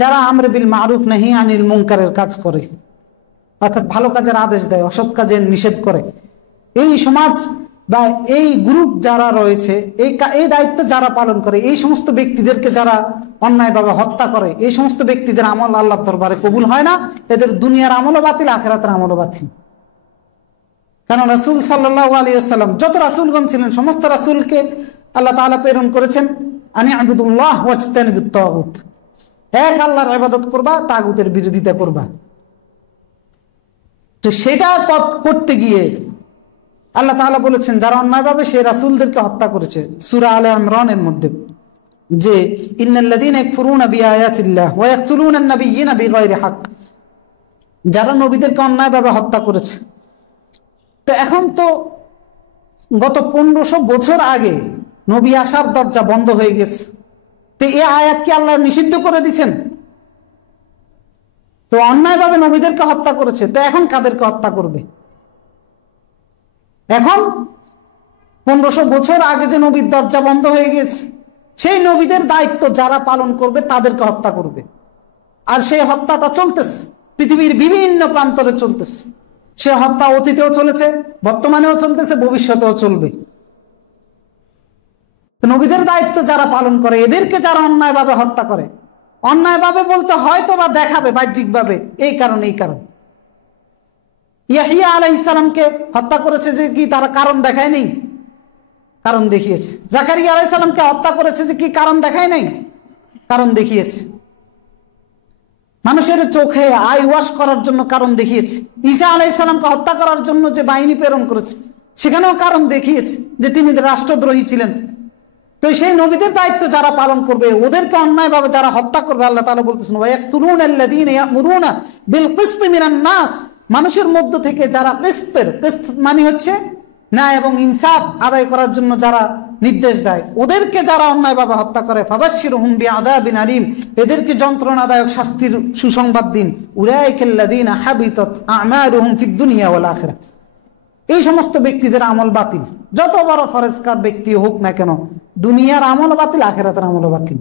যারা আমরে বিল মারুফ নাহি আনিল মুনকারের কাজ করে, অর্থাৎ ভালো কাজের আদেশ দেয়, অসৎ কাজের নিষেধ করে, এই সমাজ বা এই গ্রুপ যারা রয়েছে, এই দায়িত্ব যারা পালন করে, এই সমস্ত ব্যক্তিদেরকে যারা অন্যায়ভাবে হত্যা করে, এই সমস্ত ব্যক্তিদের আমল আল্লাহর দরবারে কবুল হয় না। এদের দুনিয়ার আমলও বাতিল, আখিরাতের আমলও বাতিল। কারণ রাসূল সাল্লাল্লাহু আলাইহি ওয়াসাল্লাম যত রাসূলগণ ছিলেন সমস্ত রাসূলকে আল্লাহ তাআলা প্রেরণ করেছেন আনি আবুদুল্লাহ ওয়াজতানিবুত তাগুত, এক আল্লাহর ইবাদত করবা, তাগুতের বিরোধিতা করবা। তো সেটা করতে গিয়ে আল্লাহ তাআলা বলেছেন যারা অন্যায়ভাবে সেই রাসূলদেরকে হত্যা করেছে সূরা আলে ইমরানের মধ্যে, যে ইন্নাল্লাযীনা ইয়াকফুরুনা বিআয়াতিল্লাহ ওয়া ইয়াকতুলুনা আন-নাবিয়্যিনা বিগায়রি হক, যারা নবীদেরকে অন্যায়ভাবে হত্যা করেছে। তো এখন তো গত 1500 বছর আগে নবী আসার দরজা বন্ধ হয়ে গেছে। তো এই আয়াত কি আল্লাহ নিষিদ্ধ করে দিয়েছেন? তো অন্যায়ভাবে নবীদেরকে হত্যা করেছে, তো এখন কাদেরকে হত্যা করবে? এখন 1500 বছর আগে যে নবীর দরজা বন্ধ হয়ে গেছে, সেই নবীদের দায়িত্ব যারা পালন করবে তাদেরকে হত্যা করবে। আর সেই হত্যাটা চলতেছে, পৃথিবীর বিভিন্ন প্রান্তরে চলতেছে। সে হত্যা অতীতেও চলেছে, বর্তমানেও চলতেছে, ভবিষ্যতেও চলবে। নবীদের দায়িত্ব যারা পালন করে, এদেরকে যারা অন্যায়ভাবে হত্যা করে, অন্যায়ভাবে বলতে হয়তো বা দেখাবে বাহ্যিকভাবে এই কারণ ইয়াহইয়া আলাইহিস সালামকে হত্যা করেছে যে কি তারা কারণ দেখায় নেই? কারণ দেখিয়েছে। জাকারিয়া আলাইহিস সালামকে হত্যা করেছে যে কি কারণ দেখায় নেই? কারণ দেখিয়েছে। মানুষের চোখে আই ওয়াশ করার জন্য কারণ দেখিয়েছে। ঈসা আলাইহিস সালামকে হত্যা করার জন্য যে বাহিনী প্রেরণ করেছে সেখানেও কারণ দেখিয়েছে যে তিনি রাষ্ট্রদ্রোহী ছিলেন। তো সেই নবীদের দায়িত্ব যারা পালন করবে, ওদেরকে অন্যায়ভাবে যারা হত্যা করবে, আল্লাহ তাআলা বলতেছেন ওয়ায়াকতুলুনা আল্লাযীনা ইয়া'মুরুনা বিল কিসতি মিনান নাস, মানুষের মধ্য থেকে যারা কিসত মানে হচ্ছে ন্যায় এবং ইনসাফ আদায় করার জন্য যারা নির্দেশ দেয়, ওদেরকে যারা অন্যায়ভাবে হত্যা করে ফাবাশশিরহুম বিআযাবিন আলীম, এদেরকে যন্ত্রণাদায়ক শাস্তির সুসংবাদ দিন। উলাইকাল্লাযীনা হাবিতাত আমালুহুম ফিদ দুনিয়া ওয়াল আখিরাহ, এই সমস্ত ব্যক্তিদের আমল বাতিল। যত বড় ফরজকার ব্যক্তি হোক না কেন, দুনিয়ার আমল বাতিল, আখিরাতের আমল বাতিল।